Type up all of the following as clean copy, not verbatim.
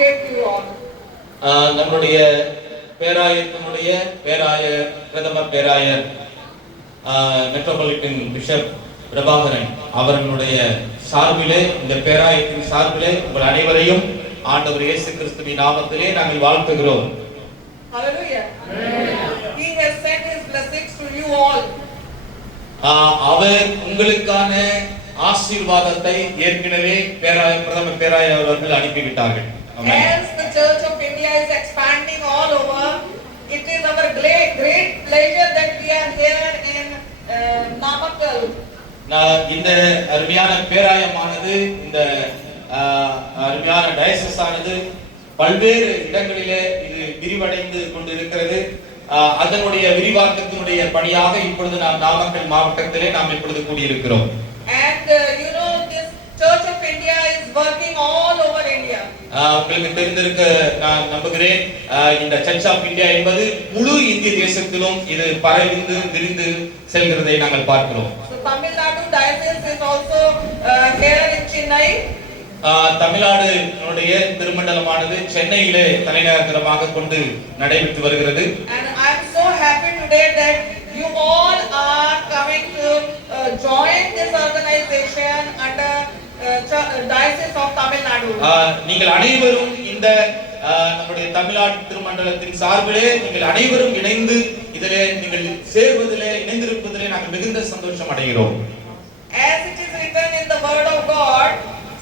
appreciate you all. நம்முடைய பேராயத்தினுடைய பிரதம பேராயர் மெட்ரோபாலிட்டன் பிஷப் பிரபாகரன் அவர்களுடைய சார்பிலே, இந்த பேராயத்தின் சார்பிலே உங்கள் அனைவரையும் ஆண்டவர் இயேசு கிறிஸ்துவின் நாமத்திலே நாங்கள் வாழ்த்துகிறோம். Hallelujah. He has sent his blessings to you all. அவர் உங்களுக்கான ஆசீர்வாதத்தை ஏற்கனவே பிரதம பேராயர் அவர்கள் அனுப்பிவிட்டார்கள். As the Church of India is expanding all over, it is our great pleasure that we are here in Namakkal. இந்த அருமையான பேராயமானது, இந்த அருமையான டயசிஸ் ஆனது பல்வேறு இடங்களிலே இது விரிவடைந்து கொண்டிருக்கிறது. அதனுடைய விரிவாக்கத்தினுடைய பணியாக இப்பொழுது நாம் நாமக்கல் மாவட்டத்திலே நாம் இப்பொழுது கூடியிருக்கிறோம். And you know, this Church of India is working all over India. உங்களுக்கு தெரிந்திருக்க நான் நம்புகிறேன், இந்த Church of India என்பது முழு இந்திய தேசத்திலும் இது பரவிந்து விரிந்து செல்கிறதை நாங்கள் பார்க்கிறோம். So Tamil Nadu diocese is also here in Chennai. தமிழ்நாடுடைய திருமண்டலமானது சென்னையிலே தலைநகரமாக கொண்டு நடைபெற்று வருகிறது. And I am so happy today that you all are coming to join this organization under Diocese of Tamil Nadu. நீங்கள் அனைவரும் இந்த நம்முடைய தமிழ்நாடு திருமண்டலத்தின் சார்பிலே நீங்கள் அனைவரும் இணைந்து இதிலே நீங்கள் சேர்வதிலே இணைந்திருப்பதிலே நாங்கள் மிகுந்த சந்தோஷம் அடைகிறோம். As it is written in the word of God,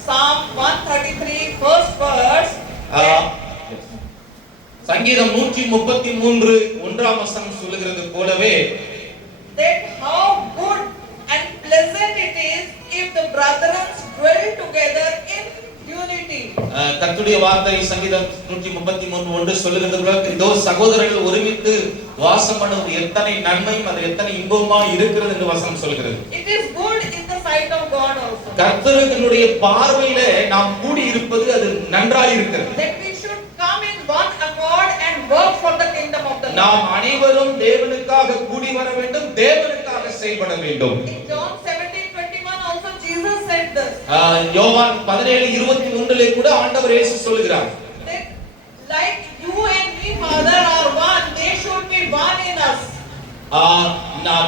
Psalm 133 first verse, சங்கீதம் 133 ஒன்றாம் வசனம் சொல்லுகிறது போலவே, that how good and pleasant it is if the brethren dwell together in unity. கர்த்தருடைய வார்த்தை சங்கீதம் 133 ஒன்று சொல்லுகிறது போல, இதோ சகோதரர்கள் ஒருமித்து வாசம் பண்ணுவது எத்தனை நன்மையும் அது எத்தனை இன்பமா இருக்கிறது என்று வசனம் சொல்கிறது. It is good in the sight of God also. கர்த்தருடைய பார்வையிலே நாம் கூடி இருப்பது அது நன்றாய் இருக்கிறது. That we should come in one accord and work for the kingdom of the Lord. நாம் அனைவரும் தேவனுக்காக கூடி வர வேண்டும், தேவனுக்காக செயல்பட வேண்டும். In John 17:21 also Jesus said this. யோவான் 17:21 கூட ஆண்டவர் இயேசு சொல்கிறார், That like you and me, Father, are one, they should be one in us.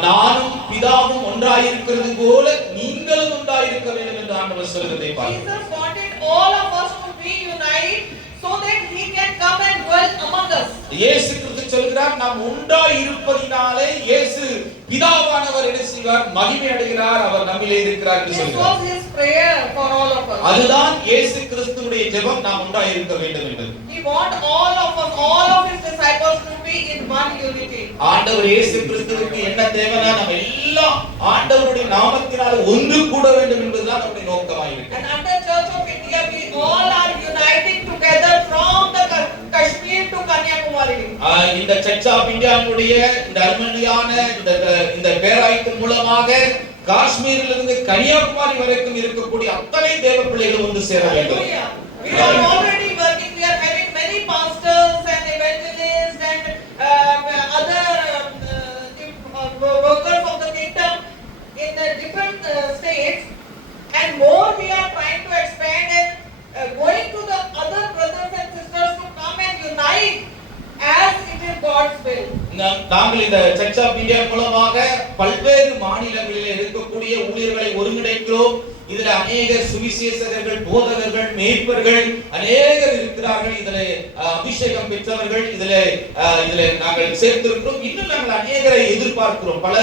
நானும் பிதாவும் ஒன்றாய் இருக்கிறது போல நீங்களும் ஒன்றாய் இருக்க வேண்டும் என்று ஆண்டவர் சொல்கிறதை பார்க்கிறோம். Jesus wanted all of us to be united so that he can come and dwell among us. இயேசு கிறிஸ்து சொல்கிறார், நாம் ஒன்றாய் இருப்பதினாலே இயேசு பிதாவானவர் என்ன செய்வார்? மகிமை அடைகிறார், அவர் நம்மிலே இருக்கிறார் என்று சொல்கிறார். This was his prayer for all of us. அதுதான் இயேசு கிறிஸ்துவுடைய ஜெபம், நாம் ஒன்றாய் இருக்க வேண்டும் என்பது. He want all of us, all of his disciples to be in one unity. ஆண்டவர் இயேசு கிறிஸ்துவுக்கு என்ன தேவைனா நம்ம எல்லாம் ஆண்டவருடைய நாமத்தினால ஒன்று கூட வேண்டும் என்பதுதான் நம்முடைய நோக்கமாக இருக்கு. And under Church of India we all are uniting together from the Kashmir to Kanyakumari. இந்த Church of Indiaவுடைய இந்த அருமையான இந்த பேராயத்தின் மூலமாக காஷ்மீரிலிருந்து கன்னியாகுமரி வரைக்கும் இருக்கக்கூடிய அத்தனை தேவ பிள்ளைகள் ஒன்று சேர வேண்டும். We are already working, we are having many pastors and evangelists and other workers of the kingdom in different states, and more we are trying to expand and going to the other brothers and sisters to come and unite as it is God's will. நாங்கள் இந்த Church of India மூலமாக பல்வேறு மாநிலங்களில் இருக்கக்கூடிய ஊழியர்களை ஒருங்கிணைக்கிறோம். இதில் அநேக சுவிசேஷகர்கள், போதகர்கள், மேய்ப்பர்கள் அநேகர் இருக்கிறார்கள். இதில் அபிஷேகம் பெற்றவர்கள் இதில் நாங்கள் சேர்த்திருக்கிறோம். இன்னும் நாங்கள் அநேகரை எதிர்பார்க்கிறோம். பல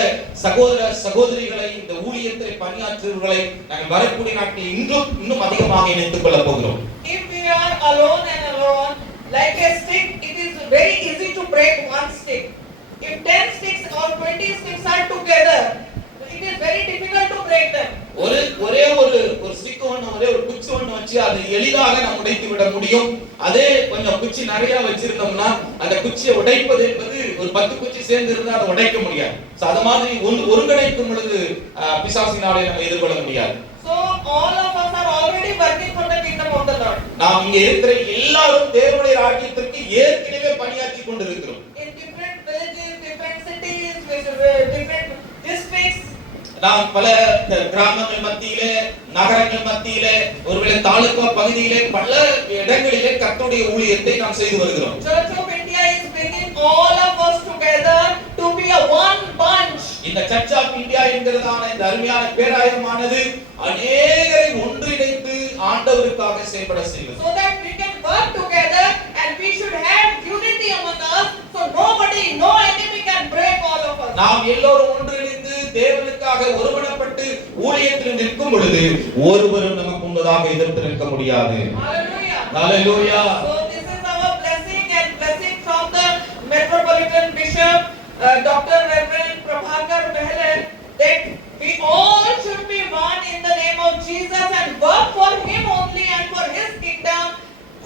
சகோதர சகோதரிகளை, இந்த ஊழியத்தில் பணியாற்றுவர்களை நாங்கள் வரக்கூடிய நாட்களில் இன்னும் அதிகமாக இணைத்துக் கொள்ளப் போகிறோம். If we are alone and alone like a stick, it is very easy to break one stick. If 10 sticks or 20 sticks are together, it is very difficult to break them. ஒரே ஒரு ஸ்டிக் ஒன்று, ஒரே ஒரு குச்சி ஒன்று வச்சு அது எளிதாக நாம் உடைத்து விட முடியும். அதே கொஞ்சம் குச்சி நிறைய வச்சிருந்தோம்னா அந்த குச்சியை உடைப்பது என்பது ஒரு 10 குச்சி சேர்ந்து இருந்தா அதை உடைக்க முடியாது. சோ அத மாதிரி ஒருங்கிணைக்கும் பொழுது பிசாசினாலே நம்ம எதிர்கொள்ள முடியாது. So all of us are already working for the kingdom of the Lord. நாம் இங்க இருக்கிற எல்லாரும் தேவனுடைய ராஜ்யத்திற்கு ஏற்கனவே பணியாற்றி கொண்டிருக்கிறோம். In different villages, different cities, different districts. நாம் பல கிராமங்கள் மத்தியிலே நகரங்கள் மத்தியிலே ஒருவேளை தாலுகா பகுதியிலே பல இடங்களிலே கர்த்தருடைய ஊழியத்தை நாம் செய்து வருகிறோம். Church of India is bringing all of us together to be a one bunch. இந்த Church of India என்கிறதான இந்த அருமையான பேராயமானது அநேகரை ஒன்றிணைத்து ஆண்டவருக்காக செயல்பட செய்வது. So that we can work together and we should have unity among us, so nobody, no enemy can break all of us. நாம் எல்லோரும் ஒன்றிணைந்து தேவனுக்காக ஒருமனப்பட்டு ஊழியத்தில் நிற்கும் பொழுது ஒருவரும் நமக்கு முன்னதாக எதிர்த்து நிற்க முடியாது. Hallelujah. Hallelujah. So this is our blessing and blessing from the Metropolitan Bishop, Dr. Reverend Prabhakar Mehle, that we all should be one in the name of Jesus and work for Him only and for His kingdom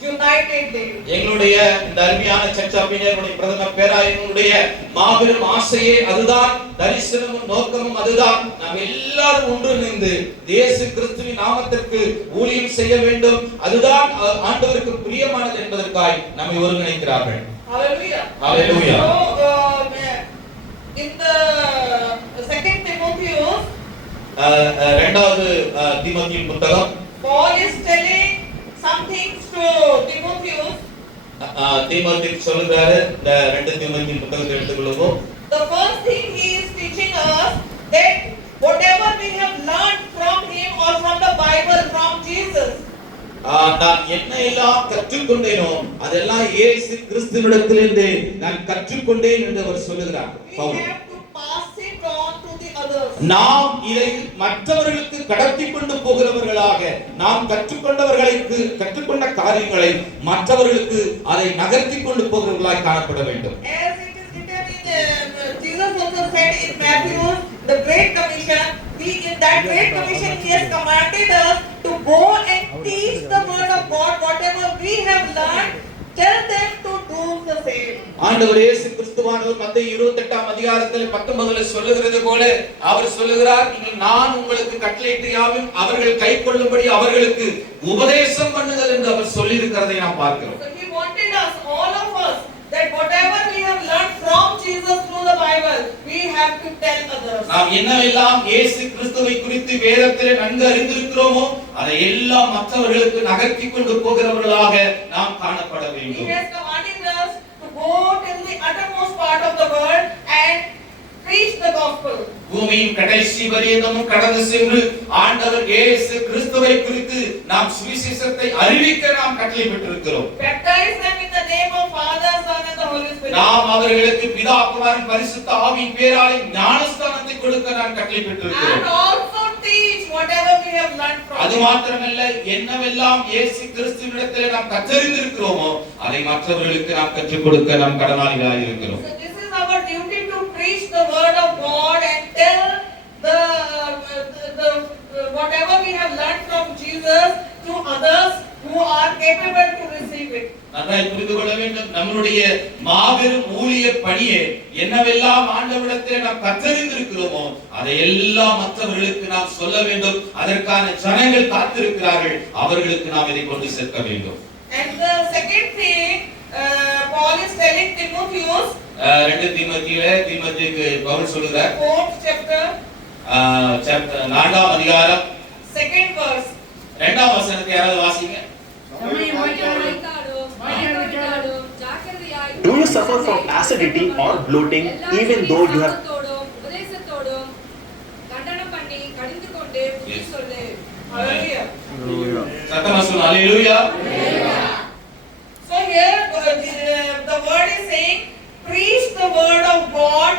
unitedly. எங்களுடைய இந்த அருமையான Church of India பிரதம பேராயனுடைய மாபெரும் ஆசையே அதுதான், தரிசனமும் நோக்கமும் அதுதான். நாம் எல்லாரும் ஒன்றிணைந்து இயேசு கிறிஸ்துவின் நாமத்திற்கு ஊழியம் செய்ய வேண்டும், அதுதான் ஆண்டவருக்கு பிரியமானது என்பதற்காய் நம்மை ஒருங்கிணைக்கிறார்கள். Hallelujah. Hallelujah. So in the second Timotheus, இரண்டாவது தீமோத்தேயு புத்தகம், Paul is telling some things to Timotheus. தீமோத்தேயுக்கு சொல்றாரு. இந்த 2 தீமோத்தேயு புத்தகத்தை எடுத்துக்கொள்வோம். The first thing he is teaching us that whatever we have learned from him or from the Bible, from Jesus, நான் என்ன எல்லாம் கற்றுக்கொண்டேனோ அதெல்லாம் இயேசு கிறிஸ்துவிடத்திலிருந்து நான் கற்றுக்கொண்டேன் என்று அவர் சொல்லுகிறார். we have to pass it on to the others. நாம் இதை மற்றவர்களுக்கு கடத்தி கொண்டு போகிறவர்களாக, நாம் கற்றுக்கொண்ட காரியங்களை மற்றவர்களுக்கு அதை நகர்த்தி கொண்டு போகிறவர்களாக காணப்பட வேண்டும். As it is written in Jesus also said in Matthew, the Great Commission, in that Great Commission he has commanded us to go and teach the word of God, whatever we have learned, tell them to do the same. ஆண்டவர் இயேசு கிறிஸ்துவானவர் மத்தேயு 28ஆம் அதிகாரத்தில் 19ல சொல்லுகிறது போல அவர் சொல்லுகிறார், நான் உங்களுக்கு கட்டளையிட்ட யாவையும் அவர்கள் கைக்கொள்ளும்படி அவர்களுக்கு உபதேசம் பண்ணுங்கள் என்று அவர் சொல்லி இருக்கிறதை நாம் பார்க்கிறோம். So he wanted us, all of us, that whatever we have learned from Jesus through the Bible, we have to tell others. நாம் என்னவெல்லாம் இயேசு கிறிஸ்துவை குறித்து வேதத்திலே நன்கு அறிந்திருக்கிறோமோ அதை எல்லாம் மற்றவர்களுக்கு நகர்த்தி கொண்டு போகிறவர்களாக நாம் காணப்பட He வேண்டும். has commanded us to go till the uttermost part of the world and preach the gospel. பூமியின் கடைசி வரையிலும் கடந்து சென்று ஆண்டவர் இயேசு கிறிஸ்துவை குறித்து நாம் சுவிசேஷத்தை அறிவிக்க நாம் கட்டளை பெற்றிருக்கிறோம். Baptize them in the name of Father, Son and the Holy Spirit. நாம் அவர்களுக்கு பிதா குமாரன் பரிசுத்த ஆவியின் பேராலே ஞானஸ்நானத்தை கொடுக்க நாம் கட்டளை பெற்றிருக்கிறோம். And also teach whatever we have learned from அது him. மாத்திரமல்ல, என்னவெல்லாம் இயேசு கிறிஸ்துவிடத்திலே நாம் கற்றறிந்திருக்கிறோமோ அதை மற்றவர்களுக்கு நாம் கற்றுக் கொடுக்க நாம் கடனாளிகளாக இருக்கிறோம். So this is our duty to preach the word of God and tell the whatever we have learned from Jesus to others who are capable to receive it. நன்றாய் புரிந்து கொள்ள வேண்டும். நம்மளுடைய மாபெரும் ஊழிய பணியை என்னவெல்லாம் ஆண்டவரிடத்திலே நாம் கற்றறிந்திருக்கிறோமோ அதை எல்லாம் மற்றவர்களுக்கு நாம் சொல்ல வேண்டும். அதற்கான ஜனங்கள் காத்திருக்கிறார்கள், அவர்களுக்கு நாம் இதை கொண்டு சேர்க்க வேண்டும். And the second thing Paul is telling Timotheus, 2 தீமோத்தேயுக்கு Pavul சொல்கிறார், 4th chapter, 4ஆம் அதிகாரம் 2nd verse. 2ஆம் வசனத்தை யாராவது வாசிங்க. Do you suffer from acidity or bloating even though you have Hallelujah. சத்தமா சொல்லுங்க, ஹalleluya. So here the word is saying, preach the word of God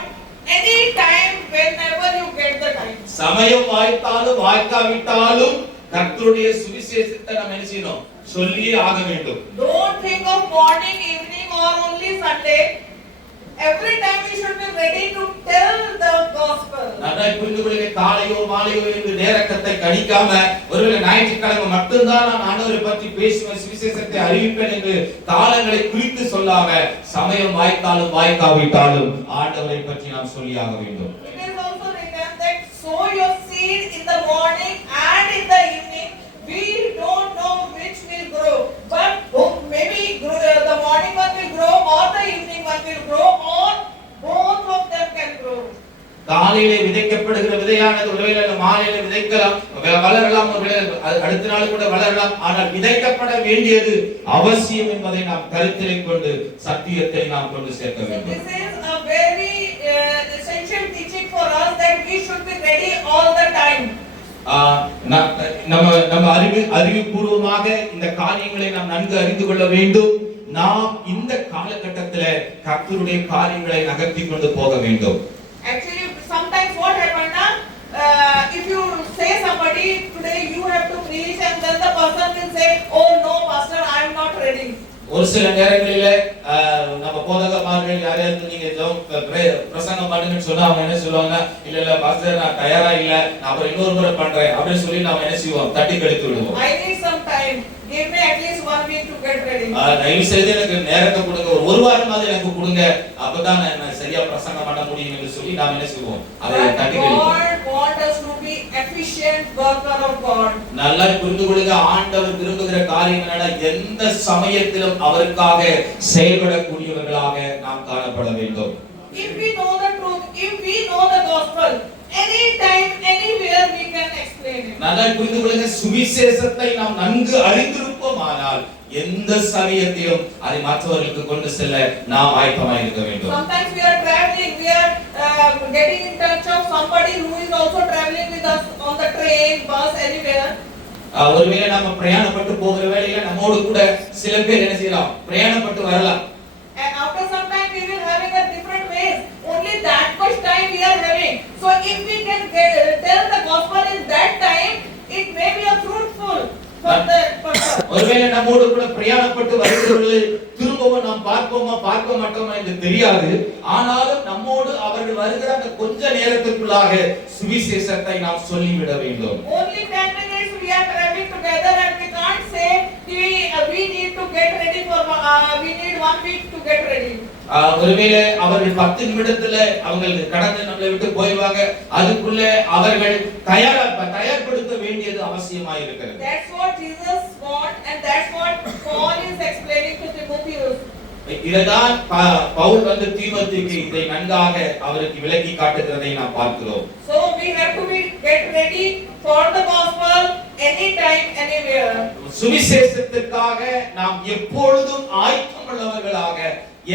anytime, whenever you get the time. சமயம் வாய்த்தாலும் வாய்க்காவிட்டாலும் கர்த்தருடைய சுவிசேஷத்தை நாம் என்ன செய்யணும்? சொல்லியே ஆக வேண்டும். Don't think of morning, evening or only Sunday. Every time we should be ready to tell the gospel. நன்றாய் புரிந்து கொள்ளுங்க. காலையோ மாலையோ என்று நேரத்தை கணிக்காம ஒருவேளை ஞாயிற்றுக்கிழமை மட்டும்தான் நான் ஆண்டவரை பற்றி பேசுவேன், சுவிசேஷத்தை அறிவிப்பேன் என்று காலங்களை குறித்து சொல்லாம சமயம் வாய்த்தாலும் வாய்க்காவிட்டாலும் ஆண்டவரை பற்றி நாம் சொல்லியாக வேண்டும். It is also written that sow your seed in the morning and in the evening. We don't know which will grow, but maybe the morning one will grow or the evening one will grow or both of them can grow. காலையிலே விதைக்கப்படுகிற விதையானது ஒருவேளை மாலையில விதைக்கலாம், வளரலாம், ஒருவேளை அடுத்த நாள் கூட வளரலாம். ஆனால் விதைக்கப்பட வேண்டியது அவசியம் என்பதை நாம் கருத்திலே கொண்டு சத்தியத்தை நாம் கொண்டு சேர்க்க So வேண்டும். this is a very essential teaching for us that we should be ready all the time. நம்ம அறிவுபூர்வமாக இந்த காரியங்களை நாம் நன்கு அறிந்து கொள்ள வேண்டும். நாம் இந்த காலகட்டத்தில் கர்த்தருடைய காரியங்களை நகர்த்தி கொண்டு போக வேண்டும். Actually, sometimes what happens now, if you say somebody today you have to preach and then the person will say, oh no pastor, I am not ready. ஒரு சில நேரங்களில நம்ம போதகமார்கள் யாரையாவது நீங்க பிரசங்கம் பண்ணுங்கன்னு சொன்னா அவங்க என்ன சொல்லுவாங்க, இல்ல பாஸ்டர் நான் தயாரா இல்ல, நான் அப்புறம் இன்னொரு முறை பண்றேன் அப்படின்னு சொல்லி நாம என்ன செய்வோம், தட்டி கழித்து விடுவோம். I need some time, give me at least 1 week to get ready. தயவு செய்து எனக்கு நேரத்தை கொடுங்க, ஒரு வாரமாவது எனக்கு கொடுங்க, அப்பதான் நான் சரியா பிரசங்கம் பண்ண முடியும் என்று சொல்லி நாம என்ன செய்வோம், அதை தட்டி கழிப்போம். God wants us to be efficient worker of God. நல்லா புரிந்து கொள்ளுங்க, ஆண்டவர் விரும்புகிற காரியம் என்னன்னா எந்த சமயத்திலும் அவருக்காக செயல்படக்கூடியவர்களாக நாம் காணப்பட வேண்டும். If we know the truth, if we know the gospel, anytime, anywhere we can explain it. நல்லா புரிந்து கொள்ளுங்க, சுவிசேஷத்தை நாம் நன்கு அறிந்திருப்போமானால் எந்த சமயத்திலும் அதை மற்றவர்களுக்கு கொண்டு செல்ல நாம் ஆயத்தமாக இருக்க வேண்டும். Sometimes we are traveling, we are getting in touch of somebody who is also traveling with us on the train, bus, anywhere. ஒருவேளை நாம பிரயாணப்பட்டு போகிற வேளையில நம்மோடு கூட சில பேர் என்ன செய்யலாம், பிரயாணப்பட்டு வரலாம். And after some time we will having a different ways. Only that much time we are having. So if we can tell the gospel in that time, it may be a fruitful for the person. ஒருவேளை நம்மோடு கூட பிரயாணப்பட்டு வருகிறவர்களை திரும்பவும் நாம் பார்ப்போமா பார்க்க மாட்டோமா என்று தெரியாது. ஆனாலும் நம்மோடு அவர்கள் வருகிற அந்த கொஞ்ச நேரத்திற்குள்ளாக சுவிசேஷத்தை நாம் சொல்லிவிட வேண்டும். Only 10 minutes we are traveling together and we can't say we need to get ready for we need 1 week to get ready. ஒருவேளை அவர்கள் 10 நிமிடத்துல அவங்களுக்கு கடந்து நம்மளை விட்டு போய்வாங்க, அதுக்குள்ள அவர்கள் தயார்படுத்த வேண்டியது அவசியமாய் இருக்கிறது. That's what Jesus want and that's what Paul is explaining to Timothy. இததான் பவுல் வந்து தீமோத்தேயுக்கு இதை நன்காக அவருக்கு விளக்கி காட்டுகிறதை நாம் பார்க்கிறோம். So we have to get ready for the gospel anytime, anywhere. சுவிசேஷத்திற்காக நாம் எப்பொழுதும் ஆயத்தமுள்ளவர்களாக,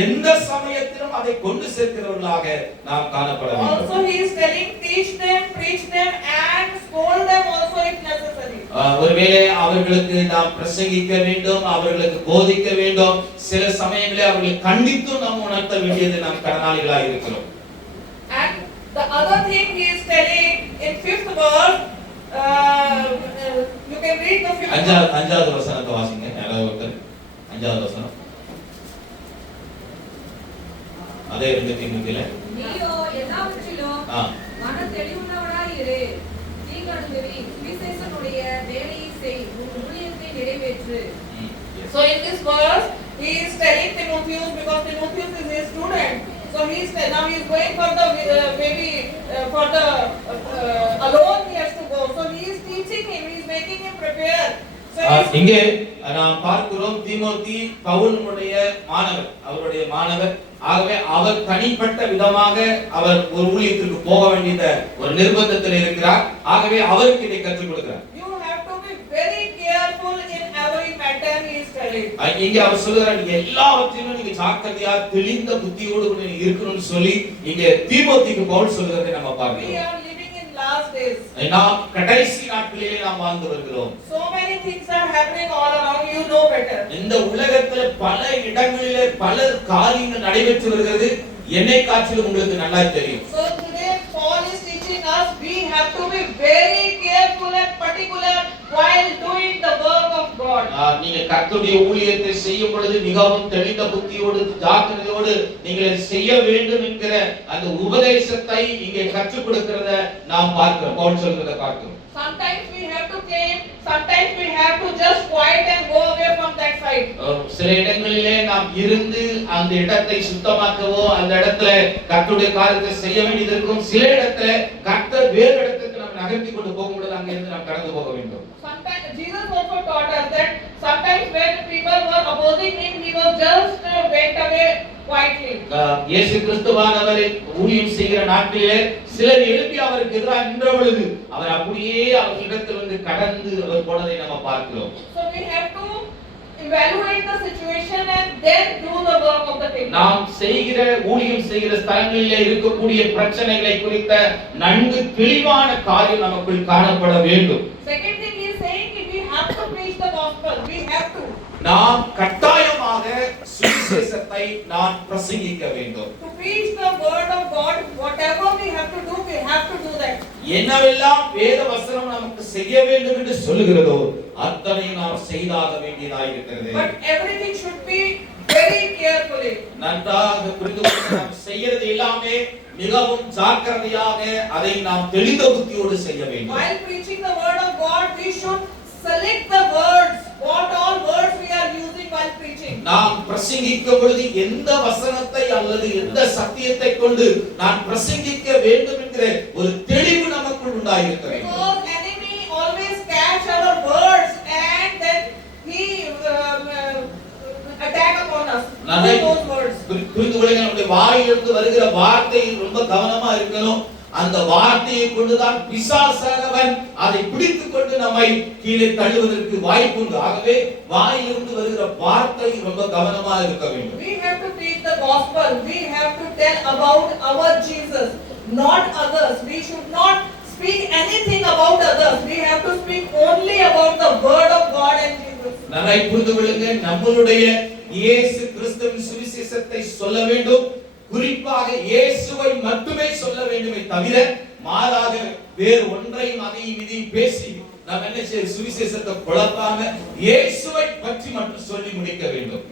எந்த சமயத்திலும் அதை கொண்டு சேர்க்கிறவர்களாக நாம் காணப்பட வேண்டும். Also he is telling, teach them, preach them and scold them also if necessary. ஒருவேளை அவர்களுக்கு நாம் பிரசங்கிக்க வேண்டும், அவர்களுக்கு போதிக்க வேண்டும், சில சமயங்களில் அவர்களை கண்டித்து நாம் உணர்த்த வேண்டியது நாம் கடனாளிகளாக இருக்கிறோம். And the other thing he is telling in 5th verse, you can read the 5th verse. அஞ்சாவது வசனத்தை வாசிங்க. யாராவது ஒருத்தர் 5வது வசனம். அதே 2 தீமோத்தேயுல நீயோ எல்லாவற்றிலும் மன தெளிவுள்ளவனாய் இரு, தீங்கடங்கி சுவிசேஷனுடைய வேலையை செய், உன் ஊழியத்தை நிறைவேற்று. So in this verse he is telling Timotheus, because Timotheus is his student, so he is now he is going for the maybe for the alone he has to go, so he is teaching him, he is making him prepare. இங்கே நாம் பார்க்கிறோம், தீமோத்தி பவுலுடைய மாணவர், அவருடைய மாணவர். ஆகவே அவர் தனிப்பட்ட விதமாக அவர் ஒரு ஊழியத்திற்கு போக வேண்டிய ஒரு நிர்பந்தத்தில் இருக்கிறார். ஆகவே அவருக்கு இதை கற்றுக் கொடுக்கிறார். You have to be very careful in every matter he is telling. இங்கே அவர் சொல்றார், எல்லாவற்றிலும் நீங்க ஜாக்கிரதையா தெளிந்த புத்தியோடு நீங்க இருக்கணும்னு சொல்லி இங்கே தீமோத்திக்கு பவுல் சொல்றதை நம்ம We பார்க்கிறோம். are living in last days. நாம் கடைசி நாட்களிலே நாம் வாழ்ந்து வருகிறோம். So many things are happening all around, you know better. இந்த உலகத்துல பல இடங்களிலே பல காரியங்கள் நடைபெற்று வருகிறது. என்னை காற்றிலும் உங்களுக்கு நல்லா தெரியும். So today Paul is teaching us we have to be very careful and particular while doing the work of God. நீங்க கர்த்தருடைய ஊழியத்தை செய்யும் பொழுது மிகவும் தெளிந்த புத்தியோடு ஜாக்கிரதையோடு நீங்கள் செய்ய வேண்டும் என்கிற அந்த உபதேசத்தை இங்கே கற்றுக் கொடுக்கிறத நாம் பார்க்கிறோம். பவுல் சொல்றத பார்க்கிறோம். Sometimes we have to claim, sometimes we have to just quiet and go away from that side. சில இடங்களிலே நாம் இருந்து அந்த இடத்தை சுத்தமாக்கவோ அந்த இடத்துல கர்த்தருடைய காரியத்தை செய்ய வேண்டியது இருக்கும். சில இடத்துல கர்த்தர் வேறு இடத்துக்கு நாம் நகர்த்தி கொண்டு போகும்போது அங்க இருந்து நாம் கடந்து போக வேண்டும். Sometimes Jesus also taught us that sometimes when people were opposing him, he was just went away quietly. இயேசு கிறிஸ்துவானவர் ஊழியம் செய்கிற நாட்களிலே சிலர் எழுப்பி அவருக்கு எதிராக நின்ற பொழுது அவர் அப்படியே அவர்களிடத்தில் வந்து கடந்து அவர் போனதை நம்ம பார்க்கிறோம். So we have to evaluate the situation and then do the work of the kingdom. நாம் செய்கிற ஊழியம் செய்கிற ஸ்தலங்களிலே இருக்கக்கூடிய பிரச்சனைகளை குறித்த நன்கு தெளிவான காரியம் நமக்குள் காணப்பட வேண்டும். Second thing he is saying, we have to preach the gospel. We have to. நாம் கட்டாயமாக சுவிசேஷத்தை நாம் பிரசங்கிக்க வேண்டும். To preach the word of God, whatever we have to do that. என்னவெல்லாம் வேத வசனம் நமக்கு செய்ய வேண்டும் என்று சொல்லுகிறதோ அத்தனை நாம் செய்தாக வேண்டியதாக இருக்கிறது. But everything should be very carefully. நன்றாக புரிந்து கொண்டு நாம் செய்யறது எல்லாமே மிகவும் ஜாக்கிரதையாக அதை நாம் தெளிந்த புத்தியோடு செய்ய வேண்டும். While preaching the word of God, we should select the words, what all words we are using while preaching. நாம் பிரசங்கிக்கும் பொழுது எந்த வசனத்தை அல்லது எந்த சத்தியத்தை கொண்டு நான் பிரசங்கிக்க வேண்டும் என்கிற ஒரு தெளிவு நமக்குள் உண்டாயிருக்க வேண்டும். Because enemy always catch our words and then he attack upon us with those words. புரிந்து கொள்ளுங்க, நம்முடைய வாயிலிருந்து வருகிற வார்த்தை ரொம்ப கவனமா இருக்கணும். அந்த வார்த்தையை கொண்டுதான் பிசாசானவன் அதை பிடித்துக் கொண்டு நம்மை கீழே தள்ளுவதற்கு வாய்ப்பு உண்டு. ஆகவே வாயிலிருந்து வருகிற வார்த்தை ரொம்ப கவனமா இருக்க வேண்டும். We have to preach the gospel. We have to tell about our Jesus, not others. We should not speak anything about others. We have to speak only about the word of God and Jesus. நன்றாய் புரிந்து கொள்ளுங்க, நம்மளுடைய இயேசு கிறிஸ்துவின் சுவிசேஷத்தை சொல்ல வேண்டும். குறிப்பாக இயேசுவை மட்டுமே சொல்ல வேண்டுமே தவிர மாறாக வேறு ஒன்றையும் அதையும் இதையும் பேசி நாம் என்ன செய்ய சுவிசேஷத்தை குழப்பாம இயேசுவை பற்றி மட்டும் சொல்லி முடிக்க வேண்டும்.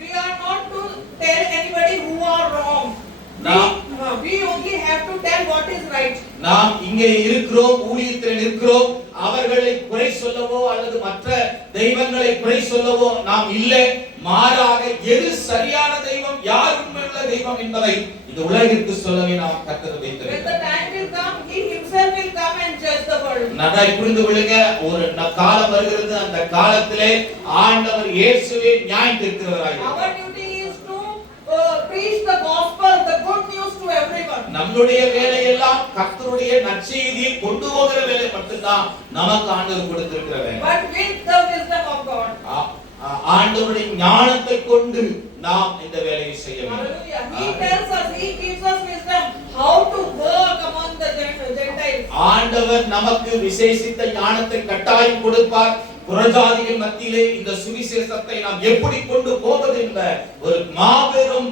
We are not to tell anybody who are wrong. We only have to tell what is right. நாம் இங்கே இருக்கிறோம், ஊழியத்தில் இருக்கிறோம், அவர்களை குறை சொல்லவோ அல்லது மற்ற தெய்வங்களை குறை சொல்லவோ நாம் இல்லை. மாறாக எது சரியான தெய்வம், யார் உண்மையுள்ள தெய்வம் என்பதை இந்த உலகிற்கு சொல்லவே நாம் கர்த்தர் வைத்திருக்கிறார். When the time will come, he himself will come and judge the world. நன்றாய் புரிந்து கொள்ளுங்க, ஒரு காலம் வருகிறது, அந்த காலத்திலே ஆண்டவர் இயேசுவே நியாயம் தீர்க்கிறவராய் இருக்கிறார். Our duty is to preach the gospel, the good news to everyone. நம்மளுடைய வேலை எல்லாம் கர்த்தருடைய நற்செய்தியை கொண்டு போகிற வேலை மட்டும்தான் நமக்கு ஆண்டவர் கொடுத்திருக்கிற வேலை. But with the wisdom of God. ஆண்டவருடைய ஞானத்தை கொண்டு நாம் இந்த வேலையை செய்ய வேண்டும். Hallelujah. He tells us, he gives us wisdom how to work among the Gentiles. ஆண்டவர் நமக்கு விசேஷித்த ஞானத்தை கட்டாயம் கொடுப்பார். புறஜாதிகள் மத்தியிலே இந்த சுவிசேஷத்தை நாம் எப்படி கொண்டு போவது என்ற ஒரு மாபெரும்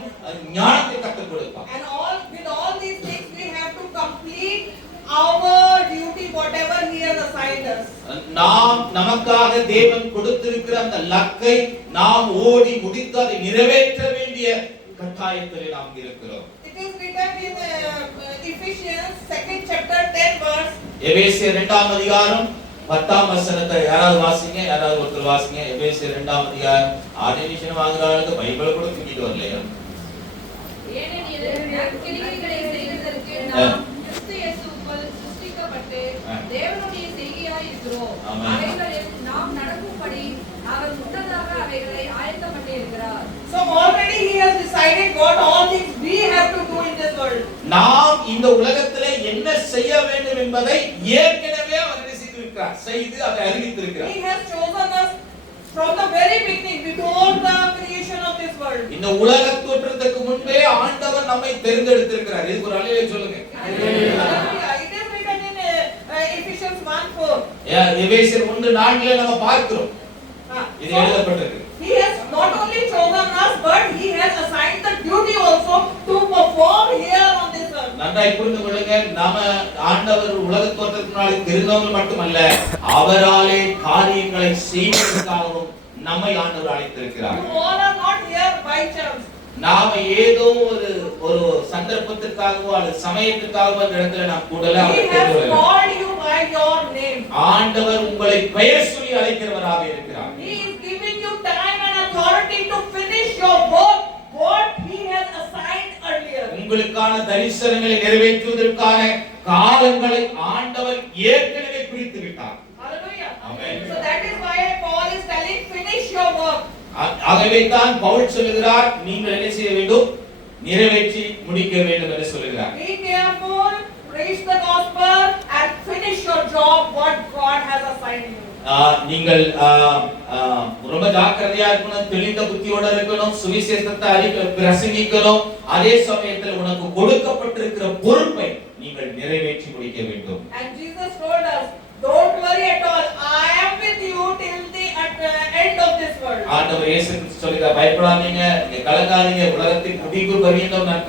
ஞானத்தை கற்றுக் கொடுப்பார். And with all these things we have to complete our duty, whatever he has assigned us. நாம் நமக்காக தேவன் கொடுத்திருக்கிற அந்த லக்கை நாம் ஓடி முடித்து அதை நிறைவேற்ற வேண்டிய கட்டாயத்திலே நாம் இருக்கிறோம். It is written in Ephesians 2nd chapter 10 verse. எபேசியர் 2ஆம் அதிகாரம் 10ஆம் வசனத்தை யாராவது வாசிங்க, யாராவது ஒருத்தர் வாசிங்க. எபேசியர் 2ஆம் அதிகாரம் ஆதினிஷன் வாங்குறாளுக்கு பைபிளை கூட தூக்கிட்டு வரலையா? ஏனெனில் நற்கிரியைகளை செய்வதற்கு நாம் கிறிஸ்து இயேசுவுக்குள் சிருஷ்டிக்கப்பட்டு தேவனுடைய செய்கையாய் இருக்கிறோம். அவைகளில் நாம் நடக்கும்படி அவர் முன்னதாக அவைகளை ஆயத்தம் பண்ணியிருக்கிறார். So already he has decided what all things we have to do in this world. நாம் இந்த உலகத்திலே என்ன செய்ய வேண்டும் என்பதை ஏற்கனவே அவர் நினைத்திருக்கிறார், செய்து அதை அறிவித்திருக்கிறார். He has chosen us from the very beginning, before the creation of this world. இந்த உலக தோற்றத்துக்கு முன்பே ஆண்டவர் நம்மை தெரிந்தெடுத்திருக்கிறார். இது ஒரு அல்லேலூயா சொல்லுங்க. Hallelujah. It is written in Ephesians 1:4. எபேசியர் 1:4 நம்ம பார்க்கிறோம். இது எழுதப்பட்டிருக்கு. He has not only chosen us, but he has assigned the duty also to perform here on this earth. நன்றாய் புரிந்து கொள்ளுங்க, நாம ஆண்டவர் உலக தோற்றத்துக்கு முன்னாடி தெரிந்தவங்க மட்டுமல்ல, அவராலே காரியங்களை செய்வதற்காகவும் நம்மை ஆண்டவர் அழைத்திருக்கிறார். You all are not here by chance. நாம ஏதோ ஒரு சந்தர்ப்பத்திற்காகவோ அல்லது சமயத்திற்காகவோ இந்த இடத்துல நாம் கூடல. He has called you by your name. ஆண்டவர் உங்களை பெயர் சொல்லி அழைக்கிறவராக இருக்கிறார். He is giving you time and authority to finish your work, what he has assigned earlier. உங்களுக்கான தரிசனங்களை நிறைவேற்றுவதற்கான காலங்களை ஆண்டவர் ஏற்கனவே குறித்து விட்டார். Hallelujah. Amen. So that is why Paul is telling, finish your work. ஆகவே தான் பவுல் சொல்லுகிறார், நீங்கள் என்ன செய்ய வேண்டும், நிறைவேற்றி முடிக்க வேண்டும் என்று சொல்லுகிறார். Be careful, preach the gospel and finish your job what God has assigned you. நீங்கள் ரொம்ப ஜாக்கிரதையா இருக்கணும், தெளிந்த புத்தியோட இருக்கணும், சுவிசேஷத்தை பிரசங்கிக்கணும். அதே சமயத்தில் உனக்கு கொடுக்கப்பட்டிருக்கிற பொறுப்பை நீங்கள் நிறைவேற்றி முடிக்க வேண்டும். And Jesus told us, don't worry at all, I am with you till the end of this world. ஆண்டவர் இயேசு கிறிஸ்து சொல்கிறார், பயப்படாதீங்க, நீங்க கலங்காதீங்க, உலகத்தின் முடிவு வரையும் நான்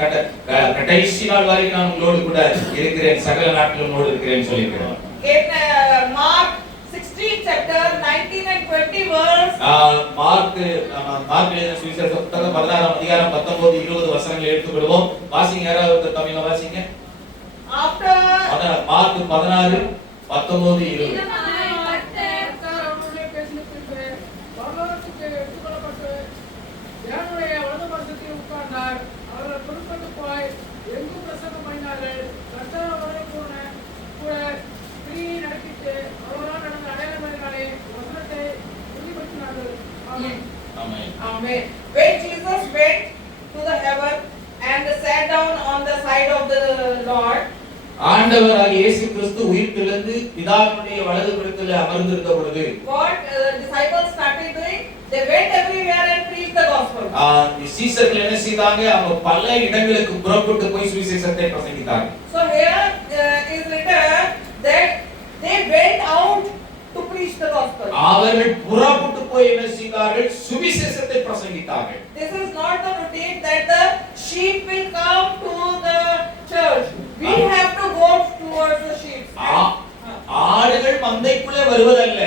கடைசி நாள் வரைக்கும் நான் உங்களோடு கூட இருக்கிறேன், சகல நாட்களும் உங்களோடு இருக்கிறேன்னு சொல்லியிருக்கிறார். In Mark 16 chapter 19 and 20 verse, mark எழுதின சுவிசேஷ புத்தகம் 16ஆம் அதிகாரம் 19 20 வசனங்களை எடுத்துக்கொள்வோம். வாசிங்க, யாராவது தமிழ்ல வாசிங்க. after mark 16 19 20. Amen. When Jesus went to the heaven and sat down on the side of the Lord, ஆண்டவராகிய இயேசு கிறிஸ்து உயிர்த்தெழுந்து பிதாவினுடைய வலதுபுறத்தில் அமர்ந்திருந்த பொழுது what the disciples started doing, they went everywhere and preached the gospel. சீசர்கள் என்ன செய்தாங்க? அவங்க பல இடங்களுக்கு புறப்பட்டு போய் சுவிசேஷத்தை பிரசங்கித்தாங்க. So here is written that they went out to preach the gospel. அவர்கள் புறப்பட்டு போய் என்ன செய்தார்கள்? சுவிசேஷத்தை பிரசங்கித்தார்கள். This is not the routine that the sheep will come to the church. We have to go towards the sheep. ஆடுகள் மந்தைக்குள்ளே வருவதல்ல,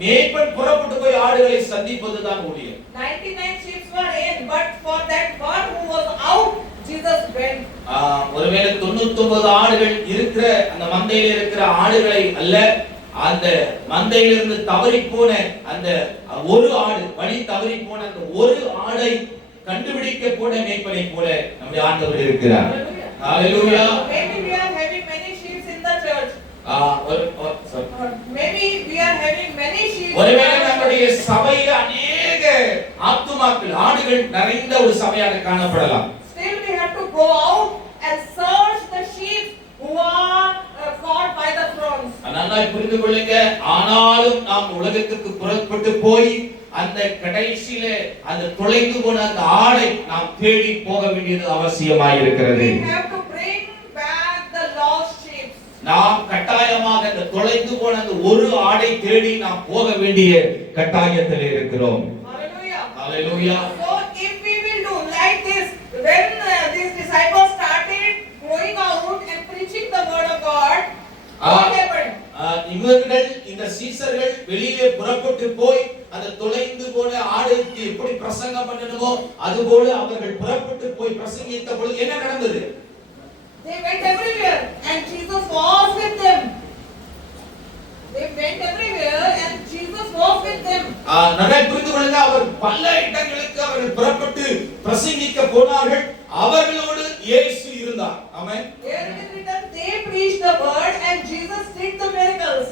மேய்ப்பன் புறப்பட்டு போய் ஆடுகளை சந்திப்பதுதான் ஊழியம். 99 sheep were in, but for that one who was out, Jesus went. ஒருவேளை 99 ஆடுகள் இருக்கிற அந்த மந்தையில இருக்கிற ஆடுகளை அல்ல, அந்த மந்தையிலிருந்து தவறி போன அந்த ஒரு ஆடு, வழி தவறி போன அந்த ஒரு ஆடை கண்டுபிடிக்க போன மேய்ப்பனை போல நம்முடைய ஆண்டவர் இருக்கிறார். ஹalleluya. Maybe we are having many sheep in the church. Maybe we are having many sheep. ஒருவேளை நம்முடைய சபையில अनेक ஆத்துமாக்கள், ஆடுகள் நிறைந்த ஒரு சபையாக காணப்படலாம். Still we have to go out and search the sheep who are caught by the thorns. நன்றாய் புரிந்து கொள்ளுங்க. ஆனாலும் நாம் உலகத்துக்கு புறப்பட்டு போய் அந்த கடைசியில அந்த தொலைந்து போன அந்த ஆடை நாம் தேடி போக வேண்டியது அவசியமாய் இருக்கிறது. We have to bring back the lost sheep. நாம் கட்டாயமாக அந்த தொலைந்து போன அந்த ஒரு ஆடை தேடி நாம் போக வேண்டிய கட்டாயத்தில் இருக்கிறோம். Hallelujah. Hallelujah. So if we will do like this, when these disciples started going out and preaching the word of God, what happened? இவர்கள் இந்த சீசர்கள் வெளியே புறப்பட்டு போய் அந்த தொலைந்து போன ஆடுக்கு எப்படி பிரசங்கம் பண்ணணுமோ அதுபோல அவர்கள் புறப்பட்டு போய் பிரசங்கித்த பொழுது என்ன நடந்தது? They went everywhere and Jesus was with them. They went everywhere and Jesus was with them. நல்லா புரிந்து கொள்ளுங்க. அவர் பல இடங்களுக்கு அவர்கள் புறப்பட்டு பிரசங்கிக்க போனார்கள். அவர்களோடு இயேசு இருந்தார். ஆமென். Here it is written, they preached the word and Jesus did the miracles.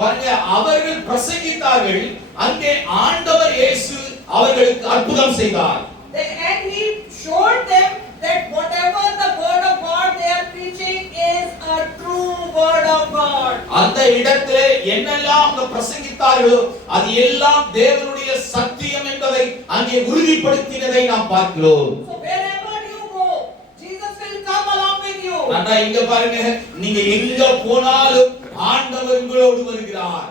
பாருங்க, அவர்கள் பிரசங்கித்தார்கள், அங்கே ஆண்டவர் இயேசு அவர்களுக்கு அற்புதம் செய்தார். And he showed them that whatever the word of God they are preaching is a true word of God. அந்த இடத்திலே என்னெல்லாம் அவங்க பிரசங்கித்தார்களோ அது எல்லாம் தேவனுடைய சத்தியம் என்பதை அங்கே உறுதிப்படுத்தினதை நாம் பார்க்கிறோம். So wherever you go, Jesus will come along with you. அண்ணா இங்க பாருங்க, நீங்க எங்க போனாலும் ஆண்டவர் உங்களோடு வருகிறார்.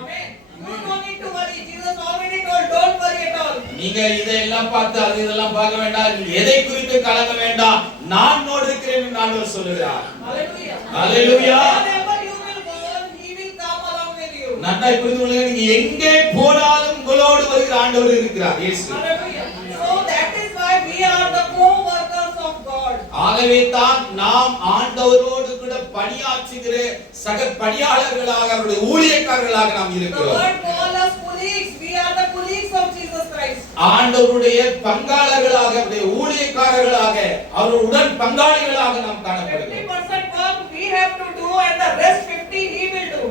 Amen. You don't need to worry. Jesus already told, don't worry at all. நீங்க இதெல்லாம் பார்த்து அது இதெல்லாம் பார்க்க வேண்டாம், நீங்க எதை குறித்து கலங்க வேண்டாம், நான் உன்னோடு இருக்கிறேன் என்று ஆண்டவர் சொல்லுகிறார். Hallelujah. Hallelujah. Wherever you will go, he will come along with you. நன்றாய் புரிந்து கொள்ளுங்க. நீங்க எங்கே போனாலும் உங்களோடு வருகிற ஆண்டவர் இருக்கிறார், இயேசு. Hallelujah. So that is why we are the co-workers of God. ஆகவே தான் நாம் ஆண்டவரோடு கூட பணியாற்றுகிற சக பணியாளர்களாக, அவருடைய ஊழியக்காரர்களாக நாம் The இருக்கிறோம். word call us colleagues. We are the colleagues of Jesus Christ. ஆண்டவருடைய பங்காளர்களாக, அவருடைய ஊழியக்காரர்களாக, அவருடைய உடன் பங்காளிகளாக நாம் காணப்படுகிறோம். 50% work we have to do and the rest 50 he will do.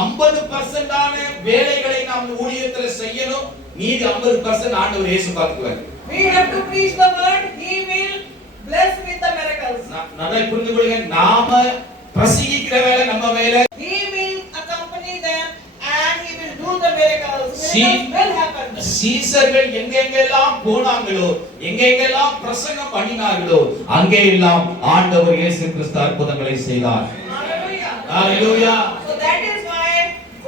50% ஆன வேலைகளை நாம் ஊழியத்துல செய்யணும், மீதி 50% ஆண்டவர் இயேசு பார்த்துக்குவார். We have to preach the word, he will bless with the miracles. நல்லா புரிந்து கொள்ளுங்க. நாம பிரசங்கிக்கிற வேலை நம்ம வேலை. He will accompany them and he will do the miracles. See- Miracles will happen. சீசர்கள் எங்கெங்கெல்லாம் போனாங்களோ, எங்கெங்கெல்லாம் பிரசங்கம் பண்ணினார்களோ, அங்கெல்லாம் ஆண்டவர் இயேசு கிறிஸ்து அற்புதங்களை செய்தார். Hallelujah. Hallelujah. So that is why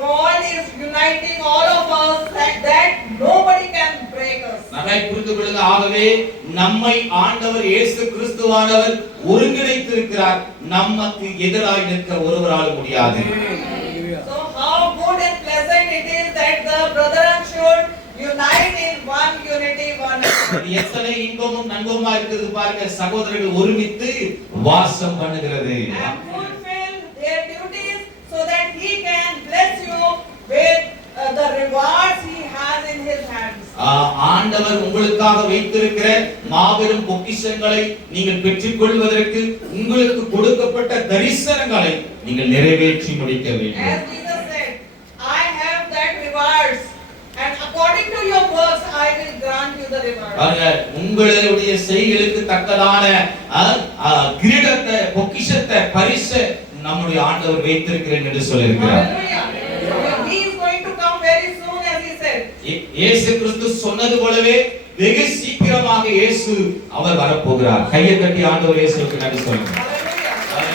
God is uniting all of us like that nobody can break us. நல்லா புரிந்து கொள்ளுங்க. ஆகவே நம்மை ஆண்டவர் இயேசு கிறிஸ்துவானவர் ஒருங்கிணைத்திருக்கிறார். நமக்கு எதிராக நிற்க ஒருவரால் முடியாது. So how good and pleasant it is that the brethren should unite in one unity, one accord. இது எத்தனை இன்பமும் நன்மையுமா இருக்குது பாருங்க. சகோதரர்கள் ஒருமித்து வாசம் பண்ணுகிறது. And fulfill their duties so that he can bless you with the rewards he has in his hands. ஆண்டவர் உங்களுக்காக வைத்திருக்கிற மாபெரும் பொக்கிஷங்களை நீங்கள் பெற்றுக்கொள்வதற்கு உங்களுக்கு கொடுக்கப்பட்ட தரிசனங்களை நீங்கள் நிறைவேற்றி முடிக்க வேண்டும். As Jesus said, I have that rewards and according to your works I will grant you the rewards. பாருங்க, உங்களுடைய செய்களுக்கு தக்கதான கிரீடத்தை, பொக்கிஷத்தை, பரிசை நம்முடைய ஆண்டவர் வைத்திருக்கிறேன் என்று சொல்லியிருக்கிறார். Hallelujah. He is going to come very soon as he said. இயேசு கிறிஸ்து சொன்னது போலவே வெகு சீக்கிரமாக இயேசு அவர் வரப்போகிறார். கையை தட்டி ஆண்டவர் இயேசுவுக்கு நன்றி சொல்லுங்க. Hallelujah.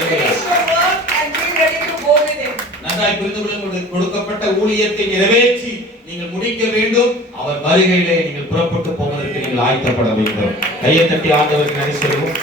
Finish your work and be ready to go with him. நன்றாய் புரிந்து கொள்ளுங்கள். கொடுக்கப்பட்ட ஊழியத்தை நிறைவேற்றி நீங்கள் முடிக்க வேண்டும். அவர் வருகையிலே நீங்கள் புறப்பட்டு போவதற்கு நீங்கள் ஆயத்தப்பட வேண்டும். கையை தட்டி ஆண்டவருக்கு நன்றி சொல்லுவோம்.